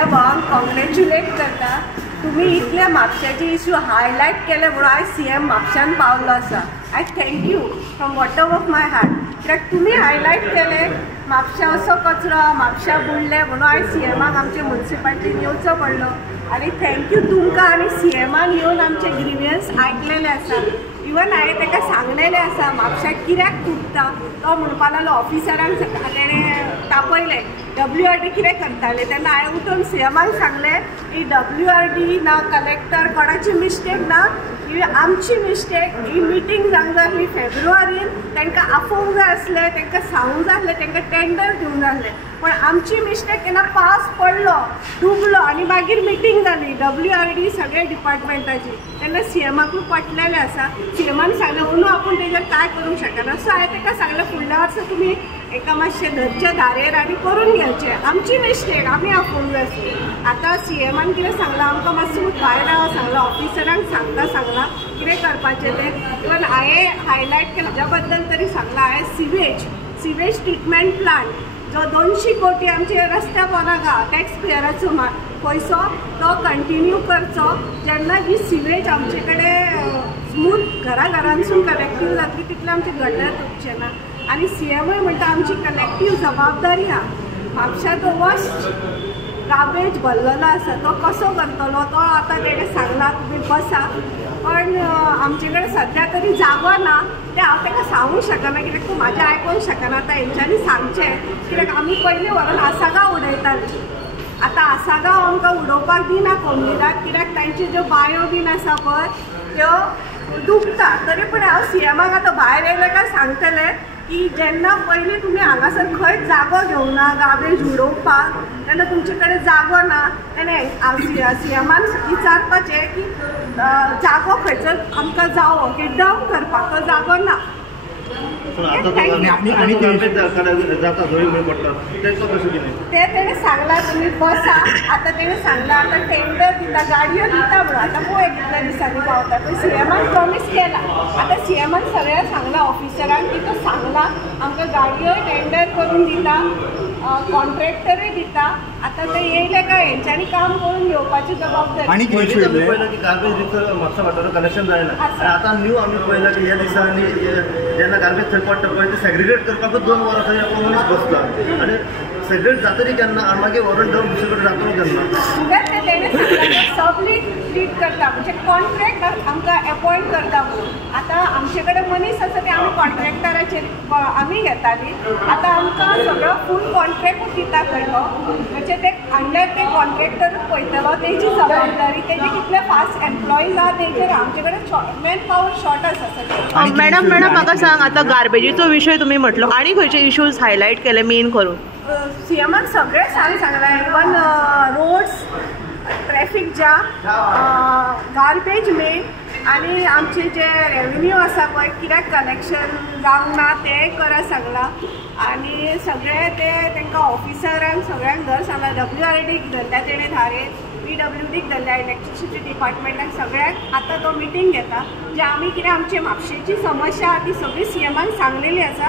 सगळ्या भावांक कॉंग्रेच्युलेट करता। तुम्ही इतले म्हापशाचे इश्यू हायलायट केले म्हणून आयज CM म्हापशान पावलो आसा। I thank you from bottom of my heart, कित्याक तुमी हायलायट केले म्हापशा असो कचरो म्हापशा बुडले म्हणून आयज CMाक आमचे म्युनिसिपालिटीन येवचो पडलो। आनी थँक्यू तुमकां आनी CMान येवन आमचे ग्रिवियन्स आयकलेले आसा। इवन हांवें ताका सांगलेलें आसा म्हापशाक कित्याक तुटता, तो म्हणपा लागलो ऑफिसरांक ताणें तापयलें WRD कितें करताले तेन्ना हांवें उठून CMाक सांगलें ही WRD ना कलेक्टर कोणाची मिस्टेक ना, ही आमची मिस्टेक। ही मिटींग जावंक जाय आसली फेब्रुवारीन, तांकां आफोवंक जाय आसलें, तांकां सांगूंक जाय आसलें, तांकां टेंडर दिवंक जाय आसलें, पण आमची मिस्टेक केन्ना पावस पडलो डुबलो आनी मागीर मिटींग जाली WRD सगळे डिपार्टमेंटाची। तेन्ना CMाकूय पटलेलें आसा। CMान सांगलें म्हणून आपूण तेजेर कांय करूंक शकना। सो हांवें ताका सांगलें फुडल्या वर्सा तुमी एका मातशें धरचे धारेर आनी करून घेवचें, आमची मिस्टेक आमी आपोवंक जाय आसली। आतां CMान कितें सांगलां आमकां मातसो भायर रावो सांगलां, ऑफिसरांक सांगलां कितें करपाचें तें। इवन हांवें हायलायट केलां हाज्या बद्दल तरी सांगलां हांवें सिवेज ट्रिटमेंट प्लांट जो 200 कोटी आमचे रस्त्या पोंदाक आहा टॅक्सपेयराचो पयसो तो कंटिन्यू करचो। जेन्ना ही सिवेज आमचे कडेन स्मूथ घरांसून कलेक्टीव जातली तितले आमचे गटर तुटचे ना। आनी CMय म्हणटा आमची कलेक्टीव जबाबदारी आहा। म्हापशा तो वर्स्ट गार्बेज भरलेलो आसा तो कसो करतलो तो आतां तेणें सांगलां तुमी बसा, पण आमचे कडेन सद्या तरी जागो ना तें हांव ताका सांगूंक शकना, कित्याक तूं म्हाजें आयकूंक शकना। आतां हेंच्यांनी सांगचें, कित्याक आमी पयलीं व्हरून आसागांव उडयतालीं, आतां आसागांव आमकां उडोवपाक दिना फोंडीराक, कित्याक तांच्यो ज्यो बांयो बीन आसा पळय त्यो डुबता। तरी पूण हांव CMाक आतां भायर येयलें काय सांगतलें की जेन्ना पयलीं तुमी हांगासर खंयच जागो घेवंक ना गार्बेज उडोवपाक, तेन्ना तुमचे कडेन जागो ना, तेन्ना CMान विचारपाचें की जागो खंयचो आमकां जावो की डंप करपाक तो जागो ना। ते तेणें सांगलां तुमी बसा, आतां तेणें सांगलां आतां टेंडर दिता गाडयो दिता म्हणून। आतां पळय कितल्या दिसांनी पावता पळय, CMान प्रॉमीस केला। आतां CMान सगळ्यांक सांगलां ऑफिसरांक की तो सांगलां आमकां गाडयो टेंडर करून दिता, कॉन्ट्रॅक्टरूय दिता। आतां ते येयले काय हेंच्यांनी काम करून घेवपाची जबाबदारी। आनी पयलें की गार्बेज दिता म्हापसा वाठारांत कलेक्शन जायना, आनी आतां न्यू आमी पळयलां की ह्या दिसांनी जेन्ना गार्बेज थंय पडटा पळय ते सेग्रिगेट करपाकूच 2 वरां थंय मनीस बसला, आनी सेग्रिगेट जातरी केन्ना आनी मागीर व्हरून डंप दुसरे कडेन जातलो केन्ना। तेणें सांगलां सब लीड करता म्हणजे कॉन्ट्रॅक्ट आमकां एपॉयंट करता म्हणून। आतां आमचे कडेन मनीस आसा ते आमी कॉन्ट्रॅक्टराचेर आमी घेतालीं, आतां आमकां सगळो फूल कॉन्ट्रॅक्टूच दिता खंय तो, म्हणजे ते अंडर ते कॉन्ट्रॅक्टरूच पळयतलो, तेजी जबाबदारी, तेजे कितले फास्ट एम्प्लॉईज आहा तेजेर। आमचे कडेन मॅन पॉवर शॉर्टच आसा। मॅडम म्हाका सांग, आतां गार्बेजीचो विशय तुमी म्हटलो, आनी खंयचे इश्यूज हायलायट केले मेन करून? CMान सगळे सांगलां, even roads, traffic jam, garbage मेन, आनी आमचे जे रेवन्यू आसा पळय कित्याक कलेक्शन जावंक ना तेंय करा सांगलां। आनी सगळे ते तांकां ऑफिसरांक सगळ्यांक घर सांगलां, WRDक धरल्या तेणें धारेर, PWDक धरल्या इलेक्ट्रिसिटी डिपार्टमेंटाक, सगळ्यांक आतां तो मिटींग घेता जे आमी कितें आमचे म्हापशेची समस्या आहा ती सगळी CMान सांगलेली आसा।